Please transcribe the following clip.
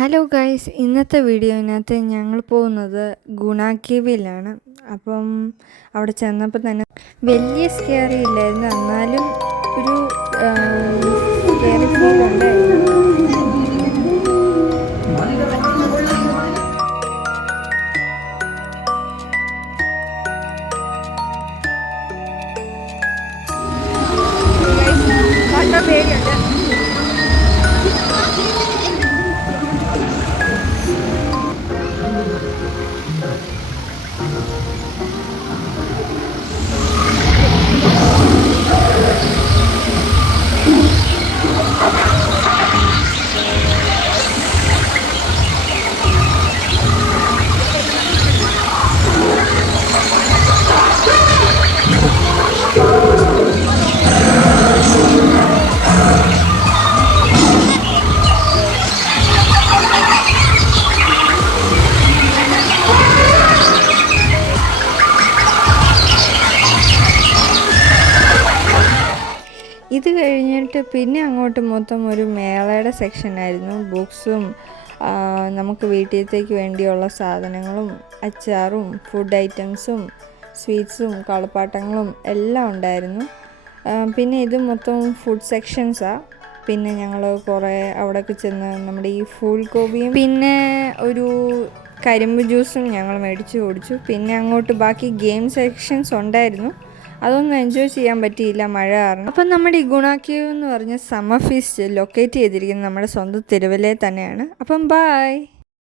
Hello guys, ഇന്നത്തെ വീഡിയോയിനകത്ത് ഞങ്ങൾ പോകുന്നത് ഗുണ കേവിലാണ്. അപ്പം അവിടെ ചെന്നപ്പോൾ തന്നെ വലിയ സ്കെയറി ഇല്ലായിരുന്നു, എന്നാലും ഒരു സ്കെയറി ഫീൽ ഉണ്ടായിരുന്നു. നല്ല പേടിയുണ്ട്. ഇത് കഴിഞ്ഞിട്ട് പിന്നെ അങ്ങോട്ട് മൊത്തം ഒരു മേളയുടെ സെക്ഷനായിരുന്നു. ബുക്സും നമുക്ക് വീട്ടിലത്തേക്ക് വേണ്ടിയുള്ള സാധനങ്ങളും അച്ചാറും ഫുഡ് ഐറ്റംസും സ്വീറ്റ്സും കളിപ്പാട്ടങ്ങളും എല്ലാം ഉണ്ടായിരുന്നു. പിന്നെ ഇത് മൊത്തം ഫുഡ് സെക്ഷൻസാണ്. പിന്നെ ഞങ്ങൾ കുറേ അവിടെയൊക്കെ ചെന്ന് നമ്മുടെ ഈ ഫൂൾഗോപിയും പിന്നെ ഒരു കരിമ്പ് ജ്യൂസും ഞങ്ങൾ മേടിച്ച് കുടിച്ചു. പിന്നെ അങ്ങോട്ട് ബാക്കി ഗെയിം സെക്ഷൻസ് ഉണ്ടായിരുന്നു, അതൊന്നും എൻജോയ് ചെയ്യാൻ പറ്റിയില്ല, മഴ കാരണം. അപ്പം നമ്മുടെ ഈ ഗുണ കേവ് എന്ന് പറഞ്ഞ സമ്മർ ഫീസ്റ്റ് ലൊക്കേറ്റ് ചെയ്തിരിക്കുന്നത് നമ്മുടെ സ്വന്തം തിരുവല്ലയിൽ തന്നെയാണ്. അപ്പം ബായ്.